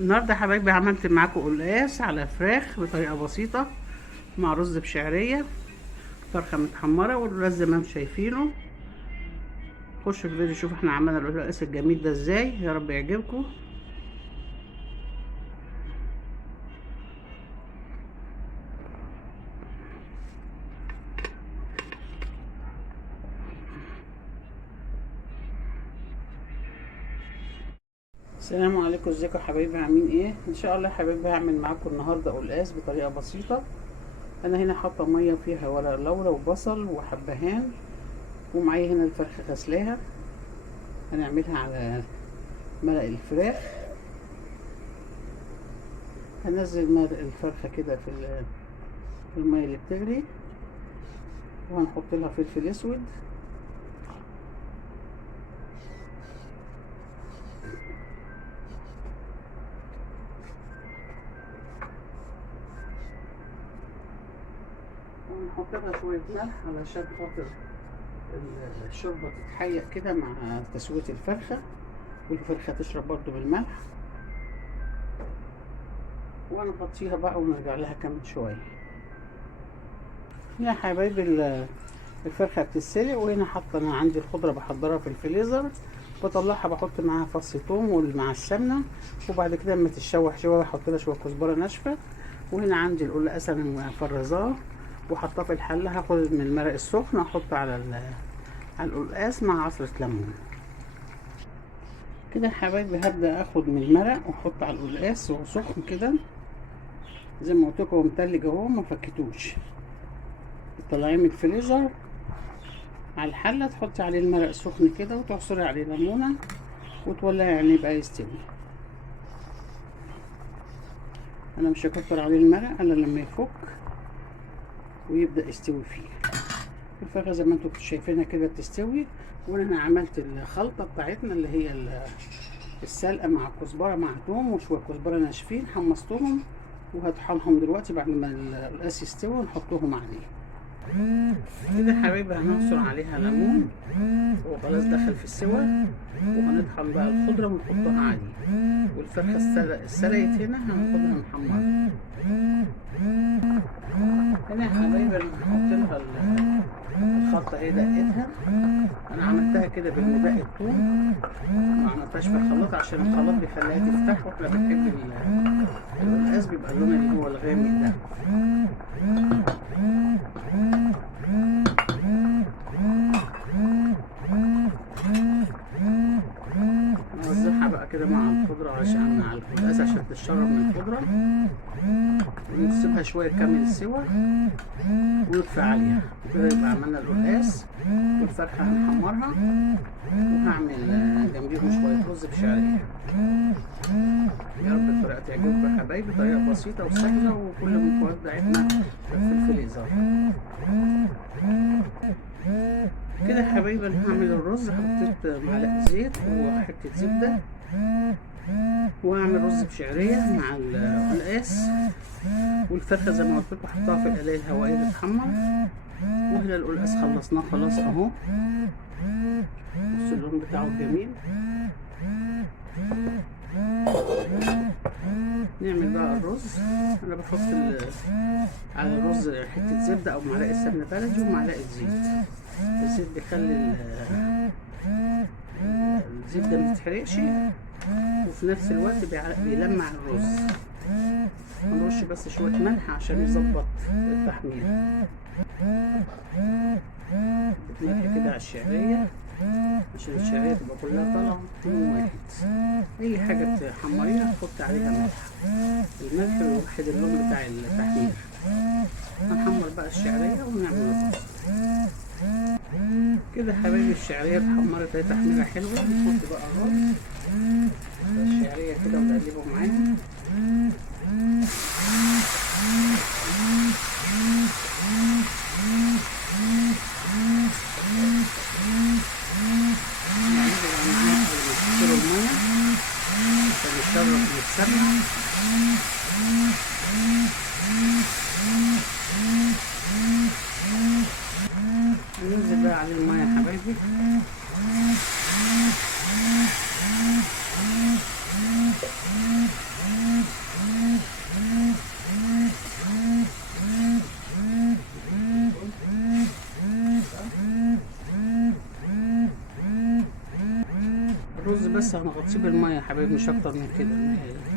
النهارده يا حبايبي عملت معاكم قلقاس على فراخ بطريقه بسيطه مع رز بشعريه، فرخه متحمره والقلقاس زي ما انتم شايفينه. خشوا في الفيديو شوفوا احنا عملنا القلقاس الجميل ده ازاي، يا رب يعجبكم. السلام عليكم، ازيكم يا حبايبي؟ عاملين ايه؟ ان شاء الله يا حبايبي هعمل معاكم النهارده قلقاس بطريقه بسيطه. انا هنا حاطه ميه فيها ورق لورا وبصل وحبهان، ومعايا هنا الفرخه غسلاها. هنعملها على مرق الفراخ. هنزل مرق الفرخه كده في الميه اللي بتغلي، وهنحط لها فلفل اسود ونحط لها شويه ملح علشان خاطر الشوربه تتحيق كده مع تسويه الفرخه، والفرخه تشرب برضو بالملح. وهنغطيها بقى ونرجع لها كمان شويه. يا حبايبي الفرخه بتتسلق، وهنا حاطه انا عندي الخضره بحضرها في الفريزر، بطلعها بحط معاها فص ثوم مع السمنه، وبعد كده لما تتشوح شويه بحط لها شويه كزبره ناشفه. وهنا عندي القلقاس انا مفرزاه وحطاه في الحله. هاخد من المرق السخن احطه على القلقاس مع عصره ليمون كده يا حبايبي. هبدا اخد من المرق واحط على القلقاس وهو سخن كده، زي ما قلت لكم هو متلج اهو، ما فكتوش. تطلعيه من الفريزر على الحله، تحطي عليه المرق السخن كده وتعصري عليه ليمونه وتولعي يعني يبقى يستوي. انا مش هكتر عليه المرق الا لما يفك ويبدا يستوي فيه. الفرخه زي ما انتم شايفينها كده بتستوي. وانا عملت الخلطه بتاعتنا اللي هي السلقه مع كزبره مع توم وشويه كزبره ناشفين، حمصتهم وهطحنهم دلوقتي بعد ما القلقاس يستوي ونحطهم عليه كده يا حبايبي. هنعصر عليها ليمون وخلاص دخل في السوا، وهنطحن بقى الخضره ونحطها عليه. والفرخه اتسلقت هنا هناخدها محمره. هنا يا حبايبي انا هحط لها الخلطه ايه دقتها. انا عملتها كده بالمدق الثوم، ما عملتهاش في الخلاط عشان الخلاط بيخليها تفتح، واحنا بنحب القلقاس بيبقى اللون اللي هو الغامق ده. نوزعها بقى كده مع الخضرة عشان مع القلقاس عشان تتشرب من الخضرة، ونسيبها شوية تكمل السوا ونطفي عليها كده. يبقى عملنا القلقاس والفرخة هنحمرها، وهعمل جنبيهم شوية رز بشعرية. يا رب الطريقة تعجبكم يا حبايبي، طريقة بسيطة وسهلة وكل المكونات بتاعتنا في الفريزر كده يا حبايبي. انا هعمل الرز، حطيت معلقة زيت وحتة زبدة، واعمل رز بشعرية مع القلقاس. والفرخة زي ما قلت لكم حطها في القلاية الهوائية تتحمر. وهنا القلقاس خلصناه خلاص اهو، بصوا اللون بتاعه الجميل. نعمل بقى الرز. انا بحط على الرز حته زبده او معلقه سمنه بلدي ومعلقه زيت. الزيت بيخلي الزبده ما تتحرقش، وفي نفس الوقت بيلمع الرز. هنرش بس شويه ملح عشان يظبط التحمير. ملح كده على الشعريه عشان الشعريه تبقى كلها طالعه لون واحد. اي حاجه تحمريها تحط عليها ملح، الملح بيوحد اللون بتاع التحمير. هنحمر بقى الشعريه ونعمل الرز كده يا حبايبي. الشعريه اتحمرت اهي تحميره حلوه. نحط بقى الرز الشعريه كده ونقلبه معاها. نشرب من السمنة. ننزل بقى عليه المية يا حبايبي. الرز بس هنغطيه بالميه يا حبايبي، مش اكتر من كده.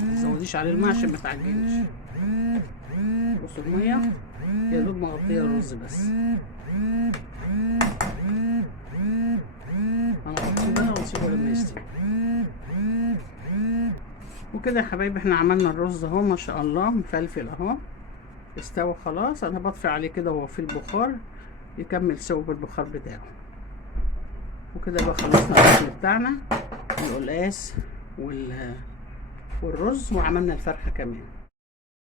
ما تزوديش عليه الميه عشان ما تعجنش. بصوا الميه يا دوب مغطيه الرز بس. هنغطيه بقى ونسيبه لما يستوي. وكده يا حبايبي احنا عملنا الرز اهو ما شاء الله مفلفل اهو، استوى خلاص. انا بطفي عليه كده وهو في البخار يكمل سوا بالبخار بتاعه. وكده بقى خلصنا الاكل بتاعنا، القلقاس والرز، وعملنا الفرخه كمان.